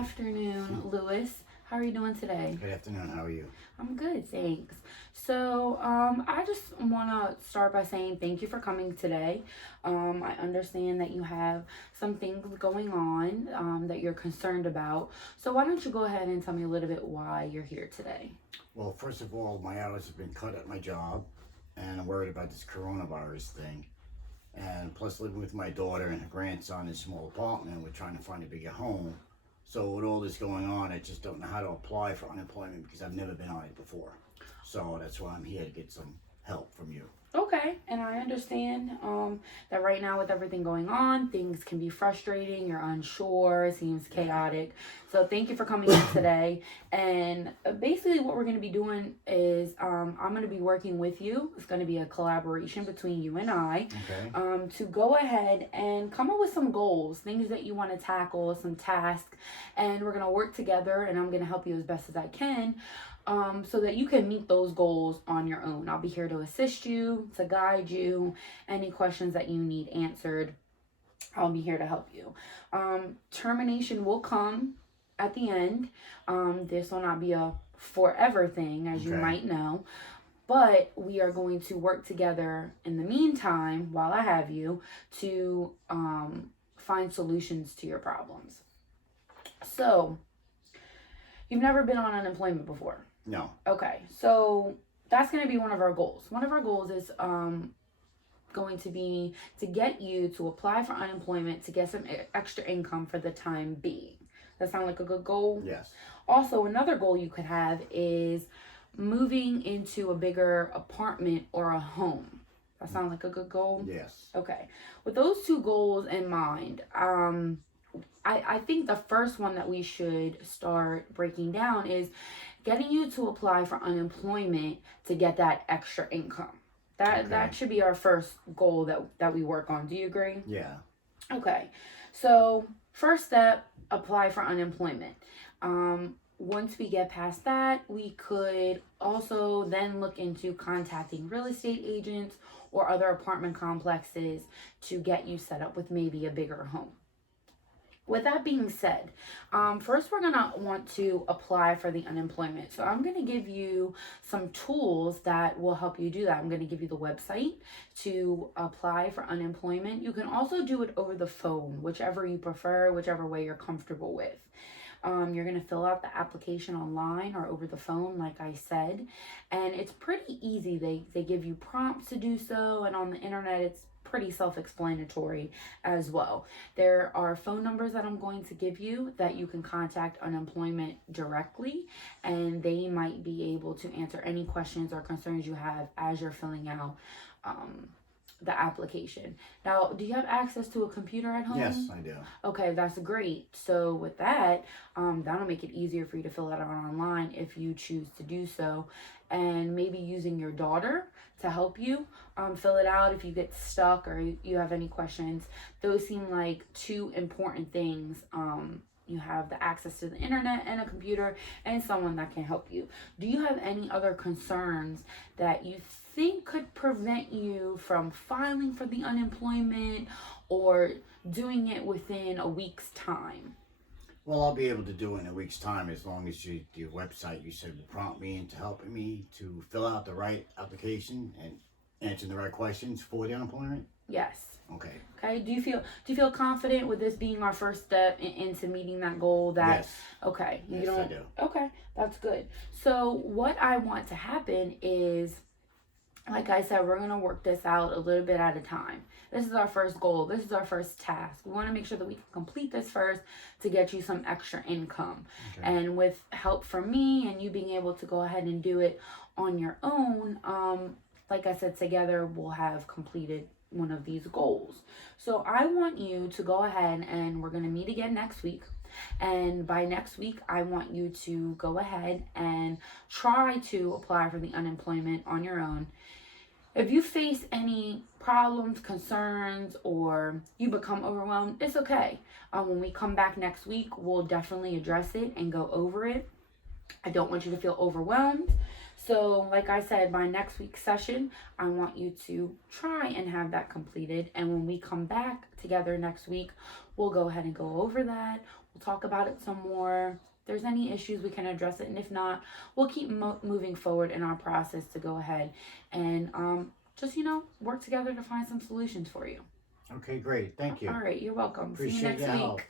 afternoon, Lewis. How are you doing today? Good afternoon. How are you? I'm good, thanks. So, I just want to start by saying thank you for coming today. I understand that you have some things going on that you're concerned about. So, why don't you go ahead and tell me a little bit why you're here today? Well, first of all, my hours have been cut at my job, and I'm worried about this coronavirus thing. And plus, living with my daughter and her grandson in a small apartment, we're trying to find a bigger home. So, with all this going on, I just don't know how to apply for unemployment because I've never been on it before. So, that's why I'm here to get some help from you. Okay, and I understand that right now with everything going on, things can be frustrating, you're unsure, it seems chaotic. So thank you for coming in today. And basically what we're going to be doing is I'm going to be working with you. It's going to be a collaboration between you and I to go ahead and come up with some goals, things that you want to tackle, some tasks, and we're going to work together and I'm going to help you as best as I can. So that you can meet those goals on your own. I'll be here to assist you, to guide you, any questions that you need answered. I'll be here to help you. Termination will come at the end. This will not be a forever thing, as you might know. But we are going to work together in the meantime, while I have you, to find solutions to your problems. So, you've never been on unemployment before. No. Okay, so that's going to be one of our goals. One of our goals is going to be to get you to apply for unemployment to get some extra income for the time being. That sound like a good goal? Yes. Also, another goal you could have is moving into a bigger apartment or a home. That sound like a good goal? Yes. Okay. With those two goals in mind, I think the first one that we should start breaking down is getting you to apply for unemployment to get that extra income. That should be our first goal that we work on. Do you agree? Yeah. Okay. So first step, apply for unemployment. Once we get past that, we could also then look into contacting real estate agents or other apartment complexes to get you set up with maybe a bigger home. With that being said, first we're going to want to apply for the unemployment. So I'm going to give you some tools that will help you do that. I'm going to give you the website to apply for unemployment. You can also do it over the phone, whichever you prefer, whichever way you're comfortable with. You're going to fill out the application online or over the phone, like I said, and it's pretty easy. They give you prompts to do so, and on the internet it's pretty self-explanatory as well. There are phone numbers that I'm going to give you that you can contact unemployment directly, and they might be able to answer any questions or concerns you have as you're filling out the application. Now, do you have access to a computer at home? Yes, I do. Okay, that's great. So with that, that'll make it easier for you to fill it out online if you choose to do so. And maybe using your daughter to help you fill it out if you get stuck or you have any questions. Those seem like two important things. You have the access to the internet and a computer and someone that can help you. Do you have any other concerns that you think could prevent you from filing for the unemployment or doing it within a week's time? Well, I'll be able to do it in a week's time as long as your website, you said, will prompt me into helping me to fill out the right application and answering the right questions for the unemployment? Yes. Okay. Okay. Do you feel confident with this being our first step into meeting that goal? That yes. Okay. Yes, I do. Okay, that's good. So what I want to happen is, like I said, we're going to work this out a little bit at a time. This is our first goal. This is our first task. We want to make sure that we can complete this first to get you some extra income. Okay. And with help from me and you being able to go ahead and do it on your own, like I said, together we'll have completed one of these goals. So I want you to go ahead and we're going to meet again next week. And by next week, I want you to go ahead and try to apply for the unemployment on your own. If you face any problems, concerns, or you become overwhelmed, it's okay. When we come back next week, we'll definitely address it and go over it. I don't want you to feel overwhelmed. So like I said, by next week's session, I want you to try and have that completed. And when we come back together next week, we'll go ahead and go over that. We'll talk about it some more. If there's any issues, we can address it. And if not, we'll keep moving forward in our process to go ahead and just, work together to find some solutions for you. Okay, great. Thank you. All right, you're welcome. See you Appreciate next your week. help.